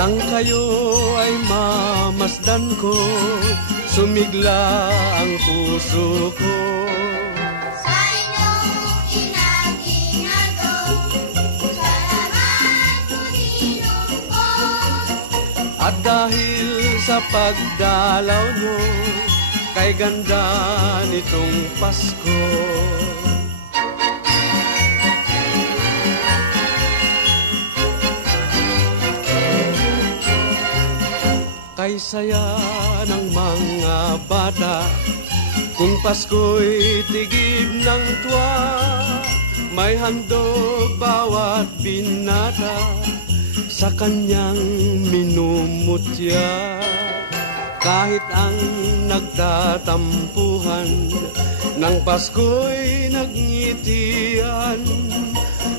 Nang kayo ay mamasdan ko, sumigla ang puso ko. Sa inyong inag-inagong, salamat Panginoon ko. At dahil sa pagdalaw nyo, kay ganda nitong Pasko. Kay saya ng mga bata, kung Pasko'y tigib ng tuwa, may handog bawat binata sa kanyang minumutya. Kahit ang nagtatampuhan, ng Pasko'y nagngitian.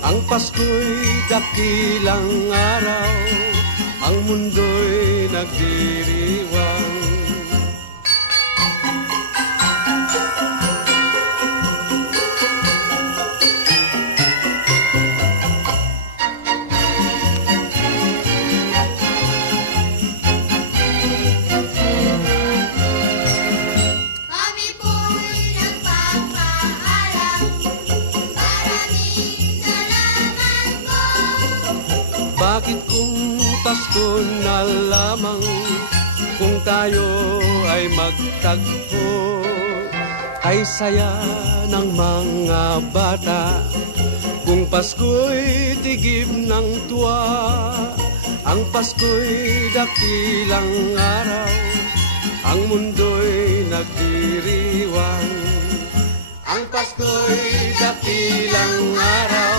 Ang Pasko'y dakilang araw, ang mundo'y nagdiriwang. Kami po'y nagpapaalam, maraming salamat po. Bakit kung Pasko na lamang, kung tayo ay magtagpo? Ay saya ng mga bata, kung Pasko'y tigib ng tuwa. Ang Pasko'y dakilang araw, ang mundo'y nagdiriwang. Ang Pasko'y dakilang araw,